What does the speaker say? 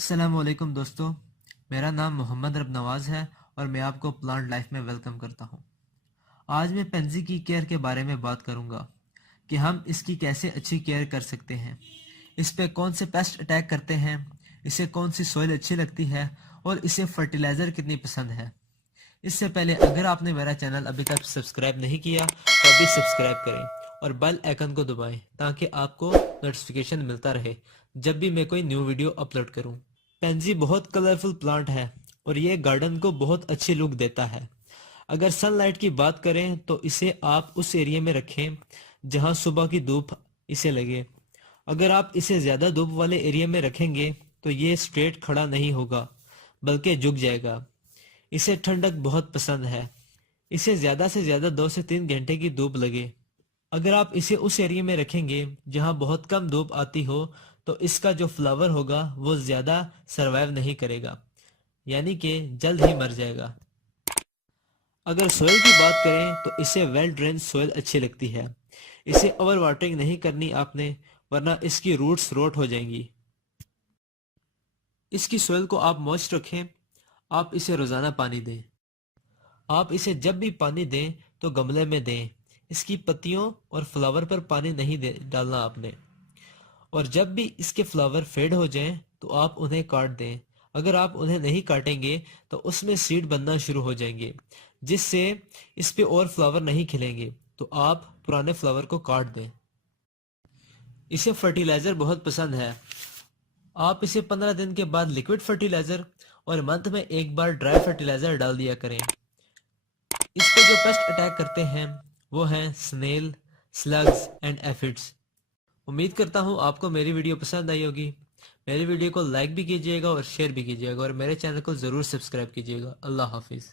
अस्सलाम वालेकुम दोस्तों, मेरा नाम मोहम्मद रब नवाज है और मैं आपको प्लांट लाइफ में वेलकम करता हूँ। आज मैं पेंजी की केयर के बारे में बात करूँगा कि हम इसकी कैसे अच्छी केयर कर सकते हैं, इस पे कौन से पेस्ट अटैक करते हैं, इसे कौन सी सॉइल अच्छी लगती है और इसे फर्टिलाइज़र कितनी पसंद है। इससे पहले अगर आपने मेरा चैनल अभी तक सब्सक्राइब नहीं किया तो अभी सब्सक्राइब करें और बेल आइकन को दबाएं ताकि आपको नोटिफिकेशन मिलता रहे जब भी मैं कोई न्यू वीडियो अपलोड करूं। पेंजी बहुत कलरफुल प्लांट है और ये गार्डन को बहुत अच्छी लुक देता है। अगर सनलाइट की बात करें तो इसे आप उस एरिया में रखें जहां सुबह की धूप इसे लगे। अगर आप इसे ज़्यादा धूप वाले एरिया में रखेंगे तो ये स्ट्रेट खड़ा नहीं होगा बल्कि झुक जाएगा। इसे ठंडक बहुत पसंद है। इसे ज़्यादा से ज़्यादा 2 से 3 घंटे की धूप लगे। अगर आप इसे उस एरिया में रखेंगे जहां बहुत कम धूप आती हो तो इसका जो फ्लावर होगा वो ज़्यादा सरवाइव नहीं करेगा, यानी कि जल्द ही मर जाएगा। अगर सोयल की बात करें तो इसे वेल ड्रेन सोयल अच्छी लगती है। इसे ओवर वाटरिंग नहीं करनी आपने, वरना इसकी रूट्स रोट हो जाएंगी। इसकी सोयल को आप मॉइस्ट रखें। आप इसे रोज़ाना पानी दें। आप इसे जब भी पानी दें तो गमले में दें। इसकी पत्तियों और फ्लावर पर पानी नहीं डालना आपने। और जब भी इसके फ्लावर फेड हो जाएं तो आप उन्हें काट दें। अगर आप उन्हें नहीं काटेंगे तो उसमें सीड बनना शुरू हो जाएंगे, जिससे इस पे और फ्लावर नहीं खिलेंगे, तो आप पुराने फ्लावर को काट दें। इसे फर्टिलाइज़र बहुत पसंद है। आप इसे 15 दिन के बाद लिक्विड फर्टिलाइज़र और मंथ में एक बार ड्राई फर्टिलाइज़र डाल दिया करें। इस पे जो पेस्ट अटैक करते हैं वो हैं स्नेल, स्लग्स एंड एफिड्स। उम्मीद करता हूँ आपको मेरी वीडियो पसंद आई होगी। मेरी वीडियो को लाइक भी कीजिएगा और शेयर भी कीजिएगा और मेरे चैनल को ज़रूर सब्सक्राइब कीजिएगा। अल्लाह हाफिज़।